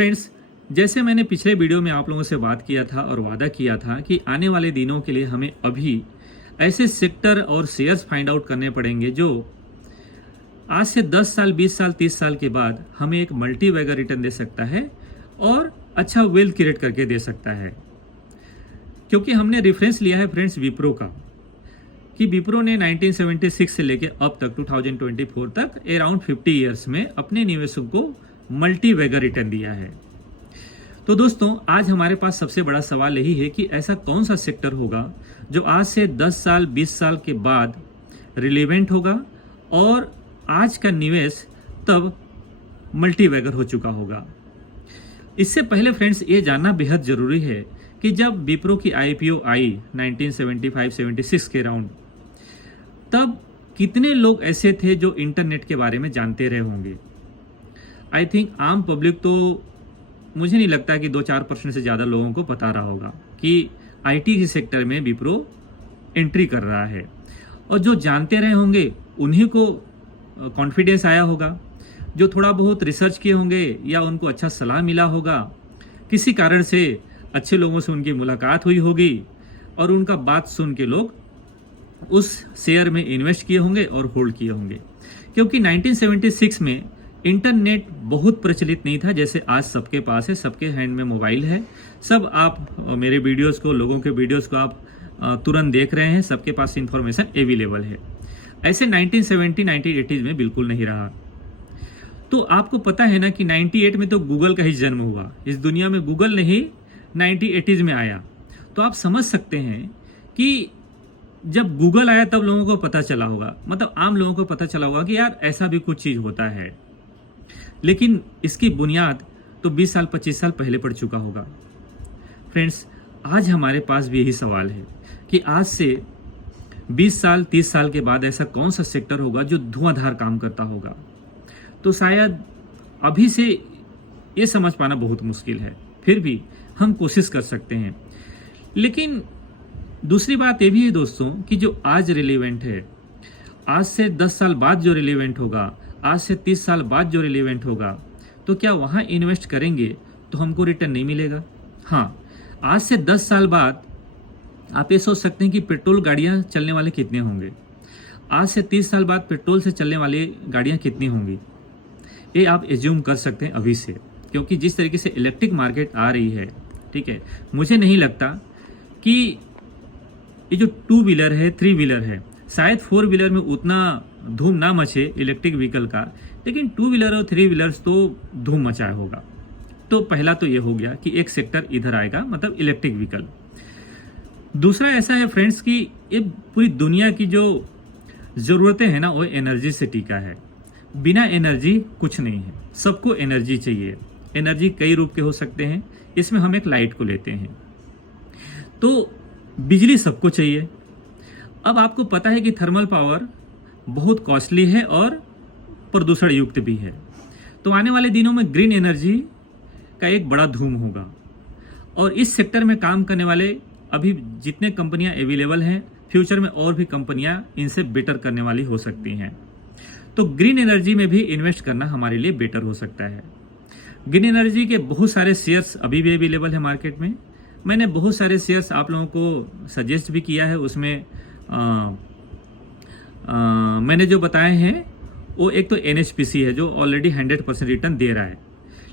Friends, जैसे मैंने पिछले वीडियो में आप लोगों से बात किया था और वादा किया था कि आने वाले दिनों के लिए हमें अभी ऐसे सेक्टर और शेयर्स फाइंड आउट करने पड़ेंगे जो आज से 10 साल, 20 साल, 30 साल के बाद हमें एक मल्टी बैगर रिटर्न दे सकता है और अच्छा वेल्थ क्रिएट करके दे सकता है। क्योंकि हमने रेफरेंस लिया है फ्रेंड्स विप्रो का, कि विप्रो ने 1976 से लेके अब तक 2024 तक अराउंड 50 ईयर्स में अपने निवेशकों को मल्टी बैगर रिटर्न दिया है। तो दोस्तों, आज हमारे पास सबसे बड़ा सवाल यही है कि ऐसा कौन सा सेक्टर होगा जो आज से 10 साल, 20 साल के बाद रिलेवेंट होगा और आज का निवेश तब मल्टी बैगर हो चुका होगा। इससे पहले फ्रेंड्स, ये जानना बेहद जरूरी है कि जब विप्रो की आईपीओ आई 1975-76 के राउंड, तब कितने लोग ऐसे थे जो इंटरनेट के बारे में जानते रहे होंगे। आई थिंक आम पब्लिक तो मुझे नहीं लगता कि 2-4% से ज़्यादा लोगों को पता रहा होगा कि आईटी के सेक्टर में विप्रो एंट्री कर रहा है। और जो जानते रहे होंगे उन्हीं को कॉन्फिडेंस आया होगा, जो थोड़ा बहुत रिसर्च किए होंगे या उनको अच्छा सलाह मिला होगा, किसी कारण से अच्छे लोगों से उनकी मुलाकात हुई होगी और उनका बात सुन के लोग उस शेयर में इन्वेस्ट किए होंगे और होल्ड किए होंगे। क्योंकि 1976 में इंटरनेट बहुत प्रचलित नहीं था जैसे आज सबके पास है, सबके हैंड में मोबाइल है, सब आप मेरे वीडियोस को, लोगों के वीडियोस को आप तुरंत देख रहे हैं, सबके पास इंफॉर्मेशन अवेलेबल है। ऐसे 1970-1980 में बिल्कुल नहीं रहा। तो आपको पता है ना कि 98 में तो गूगल का ही जन्म हुआ। इस दुनिया में गूगल नहीं 1980 में आया। तो आप समझ सकते हैं कि जब गूगल आया तब लोगों को पता चला होगा, मतलब आम लोगों को पता चला होगा कि यार ऐसा भी कुछ चीज़ होता है। लेकिन इसकी बुनियाद तो 20 साल, 25 साल पहले पड़ चुका होगा। फ्रेंड्स, आज हमारे पास भी यही सवाल है कि आज से 20 साल, 30 साल के बाद ऐसा कौन सा सेक्टर होगा जो धुआंधार काम करता होगा। तो शायद अभी से ये समझ पाना बहुत मुश्किल है, फिर भी हम कोशिश कर सकते हैं। लेकिन दूसरी बात ये भी है दोस्तों कि जो आज रिलेवेंट है, आज से 10 साल बाद जो रिलेवेंट होगा, आज से 30 साल बाद जो रिलेवेंट होगा, तो क्या वहाँ इन्वेस्ट करेंगे तो हमको रिटर्न नहीं मिलेगा। हाँ, आज से 10 साल बाद आप ये सोच सकते हैं कि पेट्रोल गाड़ियाँ चलने वाले कितने होंगे, आज से 30 साल बाद पेट्रोल से चलने वाली गाड़ियाँ कितनी होंगी, ये आप एज्यूम कर सकते हैं अभी से। क्योंकि जिस तरीके से इलेक्ट्रिक मार्केट आ रही है, ठीक है, मुझे नहीं लगता कि ये जो 2 व्हीलर है, 3 व्हीलर है, शायद 4 व्हीलर में उतना धूम ना मचे इलेक्ट्रिक व्हीकल का, लेकिन 2 व्हीलर और 3 व्हीलर्स तो धूम मचाया होगा। तो पहला तो ये हो गया कि एक सेक्टर इधर आएगा, मतलब इलेक्ट्रिक व्हीकल। दूसरा ऐसा है फ्रेंड्स कि ये पूरी दुनिया की जो ज़रूरतें हैं ना, वो एनर्जी से टिका है। बिना एनर्जी कुछ नहीं है, सबको एनर्जी चाहिए। एनर्जी कई रूप के हो सकते हैं, इसमें हम एक लाइट को लेते हैं। तो बिजली सबको चाहिए। अब आपको पता है कि थर्मल पावर बहुत कॉस्टली है और प्रदूषण युक्त भी है। तो आने वाले दिनों में ग्रीन एनर्जी का एक बड़ा धूम होगा और इस सेक्टर में काम करने वाले अभी जितने कंपनियां अवेलेबल हैं, फ्यूचर में और भी कंपनियां इनसे बेटर करने वाली हो सकती हैं। तो ग्रीन एनर्जी में भी इन्वेस्ट करना हमारे लिए बेटर हो सकता है। ग्रीन एनर्जी के बहुत सारे शेयर्स अभी भी अवेलेबल है मार्केट में। मैंने बहुत सारे शेयर्स आप लोगों को सजेस्ट भी किया है, उसमें मैंने जो बताए हैं वो एक तो NHPC है जो ऑलरेडी 100% रिटर्न दे रहा है,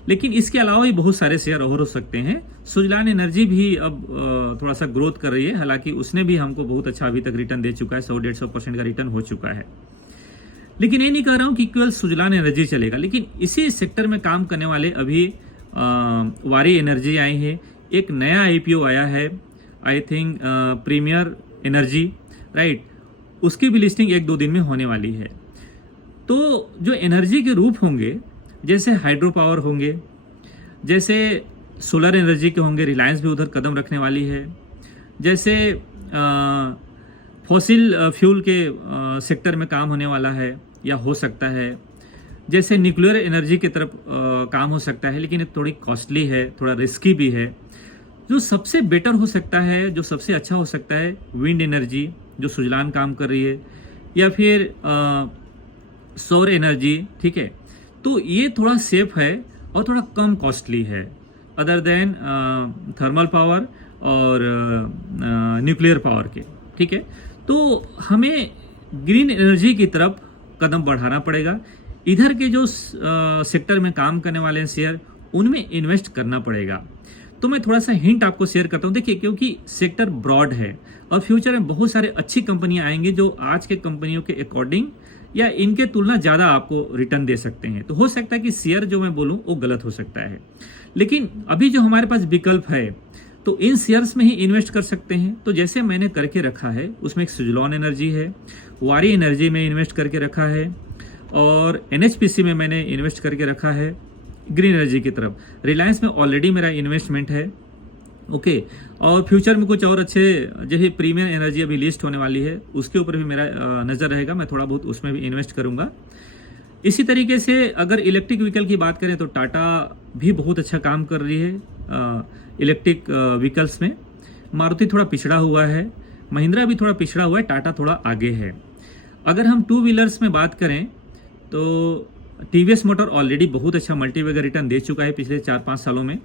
लेकिन इसके अलावा भी बहुत सारे शेयर और हो सकते हैं। सुजलान एनर्जी भी अब थोड़ा सा ग्रोथ कर रही है, हालांकि उसने भी हमको बहुत अच्छा अभी तक रिटर्न दे चुका है, 100-150% का रिटर्न हो चुका है। लेकिन ये नहीं कह रहा हूँ कि केवल सुजलान एनर्जी चलेगा, लेकिन इसी सेक्टर में काम करने वाले अभी वारी एनर्जी आई है, एक नया IPO आया है, I think Premier Energy, right, उसकी भी लिस्टिंग 1-2 दिन में होने वाली है। तो जो एनर्जी के रूप होंगे, जैसे हाइड्रो पावर होंगे, जैसे सोलर एनर्जी के होंगे, रिलायंस भी उधर कदम रखने वाली है, जैसे फॉसिल फ्यूल के सेक्टर में काम होने वाला है या हो सकता है, जैसे न्यूक्लियर एनर्जी की तरफ काम हो सकता है, लेकिन ये थोड़ी कॉस्टली है, थोड़ा रिस्की भी है। जो सबसे बेटर हो सकता है, जो सबसे अच्छा हो सकता है, विंड एनर्जी जो सुजलान काम कर रही है, या फिर सौर एनर्जी, ठीक है। तो ये थोड़ा सेफ है और थोड़ा कम कॉस्टली है अदर देन थर्मल पावर और न्यूक्लियर पावर के, ठीक है। तो हमें ग्रीन एनर्जी की तरफ कदम बढ़ाना पड़ेगा। इधर के जो सेक्टर में काम करने वाले शेयर उनमें इन्वेस्ट करना पड़ेगा। तो मैं थोड़ा सा हिंट आपको शेयर करता हूँ। देखिए, क्योंकि सेक्टर ब्रॉड है और फ्यूचर में बहुत सारे अच्छी कंपनियां आएंगी जो आज के कंपनियों के अकॉर्डिंग या इनके तुलना ज़्यादा आपको रिटर्न दे सकते हैं। तो हो सकता है कि शेयर जो मैं बोलूँ वो गलत हो सकता है, लेकिन अभी जो हमारे पास विकल्प है तो इन शेयर्स में ही इन्वेस्ट कर सकते हैं। तो जैसे मैंने करके रखा है उसमें एक सुजलॉन एनर्जी है, वारी एनर्जी में इन्वेस्ट करके रखा है और NHPC में मैंने इन्वेस्ट करके रखा है ग्रीन एनर्जी की तरफ। रिलायंस में ऑलरेडी मेरा इन्वेस्टमेंट है, ओके। और फ्यूचर में कुछ और अच्छे जैसे प्रीमियम एनर्जी अभी लिस्ट होने वाली है उसके ऊपर भी मेरा नज़र रहेगा, मैं थोड़ा बहुत उसमें भी इन्वेस्ट करूंगा। इसी तरीके से अगर इलेक्ट्रिक व्हीकल की बात करें तो टाटा भी बहुत अच्छा काम कर रही है इलेक्ट्रिक व्हीकल्स में। मारुति थोड़ा पिछड़ा हुआ है, महिंद्रा भी थोड़ा पिछड़ा हुआ है, टाटा थोड़ा आगे है। अगर हम टू व्हीलर्स में बात करें तो TVS मोटर ऑलरेडी बहुत अच्छा मल्टीबैगर रिटर्न दे चुका है पिछले 4-5 सालों में,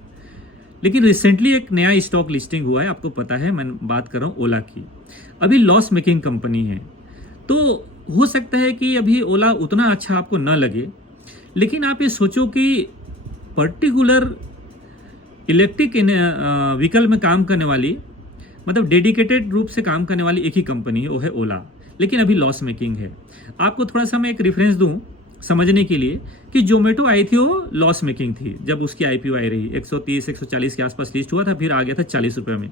लेकिन रिसेंटली एक नया स्टॉक लिस्टिंग हुआ है, आपको पता है, मैं बात कर रहा हूँ ओला की। अभी लॉस मेकिंग कंपनी है, तो हो सकता है कि अभी ओला उतना अच्छा आपको ना लगे, लेकिन आप ये सोचो कि पर्टिकुलर इलेक्ट्रिक व्हीकल में काम करने वाली, मतलब डेडिकेटेड रूप से काम करने वाली एक ही कंपनी है, वो है ओला, लेकिन अभी लॉस मेकिंग है। आपको थोड़ा सा मैं एक रेफरेंस दूं समझने के लिए कि जोमेटो आई थी वो लॉस मेकिंग थी जब उसकी IPO आई रही, 130-140 के आसपास लिस्ट हुआ था, फिर आ गया था 40 रुपये में।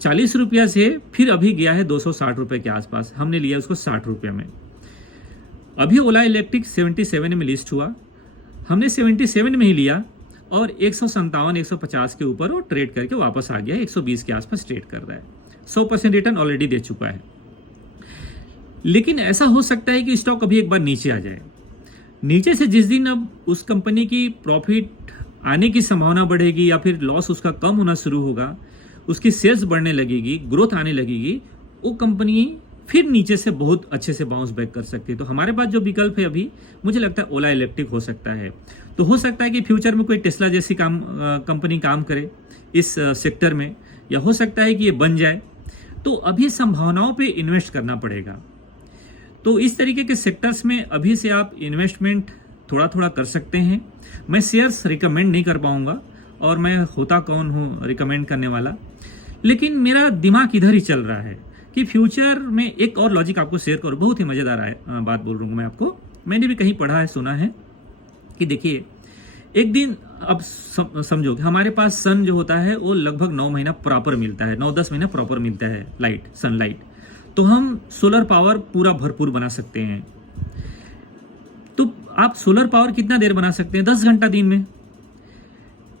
40 रुपया से फिर अभी गया है 260 रुपये के आसपास, हमने लिया उसको 60 रुपये में। अभी ओला इलेक्ट्रिक 77 में लिस्ट हुआ, हमने 77 में ही लिया और 157-150 के ऊपर वो ट्रेड करके वापस आ गया, 120 के आसपास ट्रेड कर रहा है। 100% रिटर्न ऑलरेडी दे चुका है। लेकिन ऐसा हो सकता है कि स्टॉक अभी एक बार नीचे आ जाए। नीचे से जिस दिन अब उस कंपनी की प्रॉफिट आने की संभावना बढ़ेगी या फिर लॉस उसका कम होना शुरू होगा, उसकी सेल्स बढ़ने लगेगी, ग्रोथ आने लगेगी, वो कंपनी फिर नीचे से बहुत अच्छे से बाउंस बैक कर सकती है। तो हमारे पास जो विकल्प है अभी, मुझे लगता है ओला इलेक्ट्रिक हो सकता है। तो हो सकता है कि फ्यूचर में कोई टेस्ला जैसी कंपनी काम करे इस सेक्टर में, या हो सकता है कि ये बन जाए। तो अभी संभावनाओं पे इन्वेस्ट करना पड़ेगा। तो इस तरीके के सेक्टर्स में अभी से आप इन्वेस्टमेंट थोड़ा थोड़ा कर सकते हैं। मैं शेयर्स रिकमेंड नहीं कर पाऊंगा और मैं होता कौन हूँ रिकमेंड करने वाला, लेकिन मेरा दिमाग इधर ही चल रहा है कि फ्यूचर में एक और लॉजिक आपको शेयर करूँ, बहुत ही मज़ेदार है बात बोल रहा हूँ मैं आपको, मैंने भी कहीं पढ़ा है सुना है कि देखिए एक दिन अब समझो कि हमारे पास सन जो होता है वो लगभग 9 महीना प्रॉपर मिलता है, 9-10 महीना प्रॉपर मिलता है लाइट, सनलाइट। तो हम सोलर पावर पूरा भरपूर बना सकते हैं। तो आप सोलर पावर कितना देर बना सकते हैं? 10 घंटा दिन में।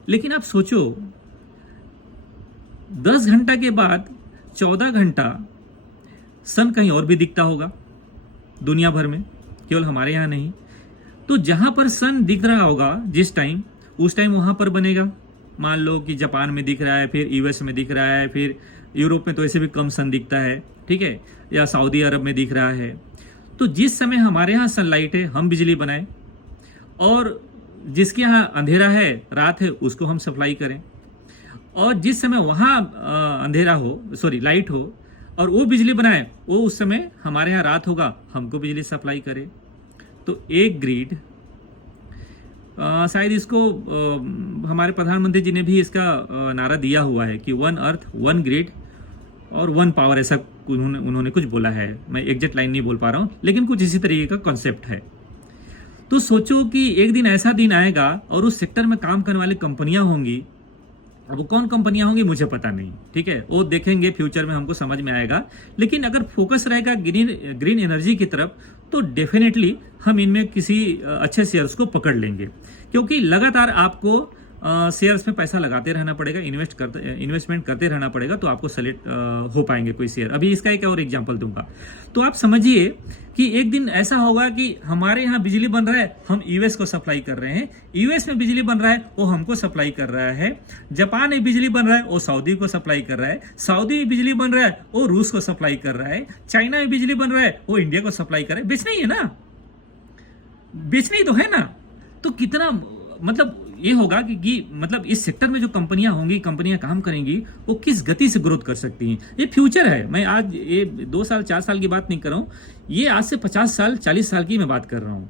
लेकिन आप सोचो 10 घंटा के बाद 14 घंटा सन कहीं और भी दिखता होगा दुनिया भर में, केवल हमारे यहाँ नहीं। तो जहां पर सन दिख रहा होगा जिस टाइम, उस टाइम वहां पर बनेगा। मान लो कि जापान में दिख रहा है, फिर US में दिख रहा है, फिर यूरोप में तो ऐसे भी कम सन दिखता है, ठीक है, या सऊदी अरब में दिख रहा है। तो जिस समय हमारे यहाँ सनलाइट है हम बिजली बनाएं, और जिसके यहाँ अंधेरा है, रात है, उसको हम सप्लाई करें। और जिस समय वहाँ अंधेरा हो, सॉरी लाइट हो, और वो बिजली बनाए, वो उस समय हमारे यहाँ रात होगा, हमको बिजली सप्लाई करे। तो एक ग्रिड, शायद इसको हमारे प्रधानमंत्री जी ने भी इसका नारा दिया हुआ है कि 1 अर्थ 1 ग्रिड और 1 पावर, ऐसा उन्होंने कुछ बोला है। मैं एग्जैक्ट लाइन नहीं बोल पा रहा हूँ, लेकिन कुछ इसी तरीके का कॉन्सेप्ट है। तो सोचो कि एक दिन ऐसा दिन आएगा और उस सेक्टर में काम करने वाली कंपनियां होंगी। अब वो कौन कंपनियां होंगी मुझे पता नहीं, ठीक है, वो देखेंगे फ्यूचर में, हमको समझ में आएगा। लेकिन अगर फोकस रहेगा ग्रीन एनर्जी की तरफ, तो डेफिनेटली हम इनमें किसी अच्छे शेयर्स को पकड़ लेंगे, क्योंकि लगातार आपको शेयर्स में पैसा लगाते रहना पड़ेगा, इन्वेस्टमेंट करते रहना पड़ेगा, तो आपको सेलेक्ट हो पाएंगे कोई शेयर। अभी इसका एक और एग्जांपल दूंगा। तो आप समझिए कि एक दिन ऐसा होगा कि हमारे यहाँ बिजली बन रहा है, हम US को सप्लाई कर रहे हैं, US में बिजली बन रहा है, वो हमको सप्लाई कर रहा है, जापान में बिजली बन रहा है, वो सऊदी को सप्लाई कर रहा है, सऊदी में बिजली बन रहा है, वो रूस को सप्लाई कर रहा है, चाइना में बिजली बन रहा है, वो इंडिया को सप्लाई कर रहा है। बेचना ही है ना, बेचना ही तो है ना। तो कितना, मतलब ये होगा कि मतलब इस सेक्टर में जो कंपनियां होंगी, कंपनियां काम करेंगी, वो किस गति से ग्रोथ कर सकती हैं। ये फ्यूचर है। मैं आज ये 2 साल 4 साल की बात नहीं कर रहा हूँ, ये आज से 50 साल 40 साल की मैं बात कर रहा हूँ।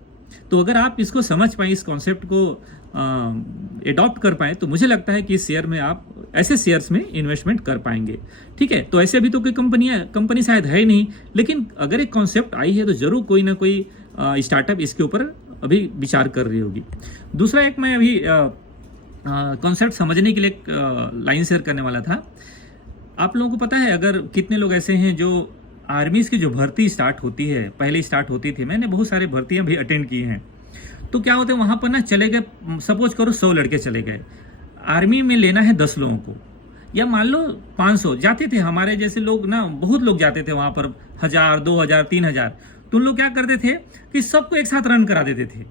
तो अगर आप इसको समझ पाए, इस कॉन्सेप्ट को एडॉप्ट कर पाए, तो मुझे लगता है कि इस शेयर में आप ऐसे शेयर्स में इन्वेस्टमेंट कर पाएंगे। ठीक है, तो ऐसे अभी तो कोई कंपनी शायद है ही नहीं, लेकिन अगर एक कॉन्सेप्ट आई है तो जरूर कोई ना कोई स्टार्टअप इसके ऊपर अभी विचार कर रही होगी। दूसरा एक मैं अभी कॉन्सेप्ट समझने के लिए लाइन शेयर करने वाला था। आप लोगों को पता है, अगर कितने लोग ऐसे हैं जो आर्मीज की जो भर्ती स्टार्ट होती है, पहले स्टार्ट होती थी, मैंने बहुत सारी भर्तियां भी अटेंड की हैं। तो क्या होता है वहां पर ना, चले गए, सपोज करो 100 लड़के चले गए, आर्मी में लेना है 10 लोगों को, या मान लो 500 जाते थे। हमारे जैसे लोग ना, बहुत लोग जाते थे वहां पर, 1000 2000 3000। तो उन लोग क्या करते थे कि सबको एक साथ रन करा देते थे,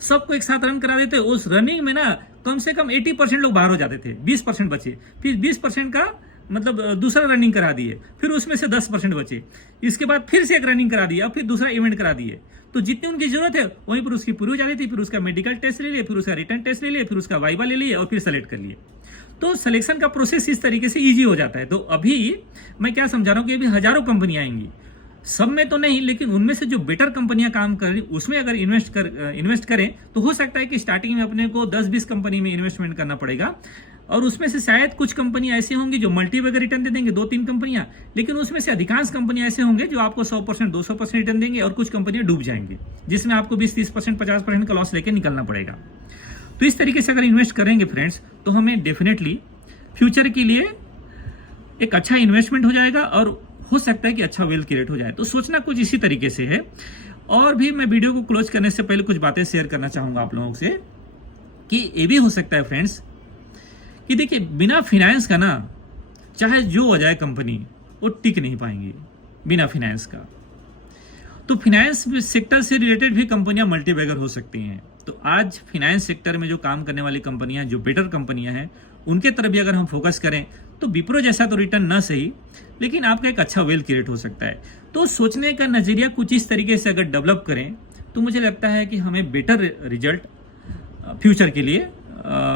सबको एक साथ रन करा देते। उस रनिंग में ना कम से कम 80% लोग बाहर हो जाते थे, 20% बचे। फिर 20% का मतलब दूसरा रनिंग करा दिए, फिर उसमें से 10% बचे। इसके बाद फिर से एक रनिंग करा दिया, फिर दूसरा इवेंट करा दिए। तो जितनी उनकी जरूरत है वहीं पर उसकी पूरी हो जाती थी। फिर उसका मेडिकल टेस्ट ले लिए, फिर उसका रिटर्न टेस्ट ले लिए, फिर उसका वाइवा ले लिए और फिर सेलेक्ट कर लिए। तो सिलेक्शन का प्रोसेस इस तरीके से इजी हो जाता है। तो अभी मैं क्या समझा रहा हूँ कि अभी हजारों कंपनियां आएंगी, सब में तो नहीं, लेकिन उनमें से जो बेटर कंपनियां काम कर रही उसमें अगर इन्वेस्ट करें तो हो सकता है कि स्टार्टिंग में अपने को 10-20 कंपनी में इन्वेस्टमेंट करना पड़ेगा। और उसमें से शायद कुछ कंपनियां ऐसी होंगी जो मल्टीबैगर रिटर्न दे देंगे, 2-3 कंपनियां, लेकिन उसमें से अधिकांश कंपनियां ऐसे होंगे जो आपको 100% 200% रिटर्न देंगे, और कुछ कंपनियां डूब जाएंगी जिसमें आपको 20-30% 50% का लॉस लेके निकलना पड़ेगा। तो इस तरीके से अगर इन्वेस्ट करेंगे फ्रेंड्स, तो हमें डेफिनेटली फ्यूचर के लिए एक अच्छा इन्वेस्टमेंट हो जाएगा, और हो सकता है कि अच्छा वेल्थ क्रिएट हो जाए। तो सोचना कुछ इसी तरीके से है। और भी मैं वीडियो को क्लोज करने से पहले कुछ बातें शेयर करना चाहूंगा आप लोगों से, कि ये भी हो सकता है फ्रेंड्स कि देखिए, बिना फाइनेंस का ना, चाहे जो हो जाए कंपनी, वो टिक नहीं पाएंगी बिना फाइनेंस का। तो फाइनेंस सेक्टर से रिलेटेड भी कंपनियां मल्टीबैगर हो सकती हैं। तो आज फाइनेंस सेक्टर में जो काम करने वाली कंपनियां, जो बेटर कंपनियां हैं, उनके तरफ भी अगर हम फोकस करें तो विप्रो जैसा तो रिटर्न ना सही, लेकिन आपका एक अच्छा वेल्थ क्रिएट हो सकता है। तो सोचने का नजरिया कुछ इस तरीके से अगर डेवलप करें तो मुझे लगता है कि हमें बेटर रिजल्ट फ्यूचर के लिए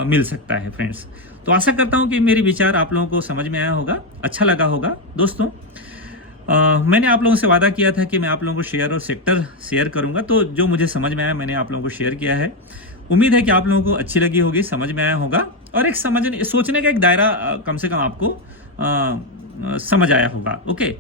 मिल सकता है फ्रेंड्स। तो आशा करता हूं कि मेरी विचार आप लोगों को समझ में आया होगा, अच्छा लगा होगा। दोस्तों, मैंने आप लोगों से वादा किया था कि मैं आप लोगों को शेयर और सेक्टर शेयर करूंगा, तो जो मुझे समझ में आया मैंने आप लोगों को शेयर किया है। उम्मीद है कि आप लोगों को अच्छी लगी होगी, समझ में आया होगा, और एक सोचने का एक दायरा कम से कम आपको समझ आया होगा। ओके,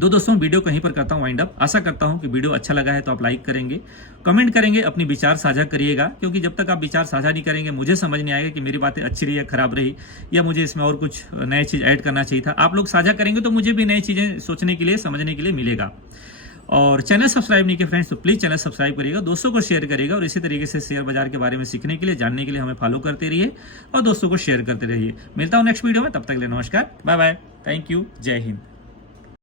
तो दोस्तों, वीडियो कहीं पर करता हूँ वाइंड अप। आशा करता हूँ कि वीडियो अच्छा लगा है तो आप लाइक करेंगे, कमेंट करेंगे, अपने विचार साझा करिएगा, क्योंकि जब तक आप विचार साझा नहीं करेंगे मुझे समझ नहीं आएगा कि मेरी बातें अच्छी रही या खराब रही, या मुझे इसमें और कुछ नई चीज़ ऐड करना चाहिए था। आप लोग साझा करेंगे तो मुझे भी नई चीज़ें सोचने के लिए, समझने के लिए मिलेगा। और चैनल सब्सक्राइब नहीं किया फ्रेंड्स तो प्लीज़ चैनल सब्सक्राइब करिएगा, दोस्तों को शेयर करिएगा, और इसी तरीके से शेयर बाजार के बारे में सीखने के लिए, जानने के लिए हमें फॉलो करते रहिए और दोस्तों को शेयर करते रहिए। मिलता हूँ नेक्स्ट वीडियो में, तब तक के लिए नमस्कार, बाय बाय, थैंक यू, जय हिंद।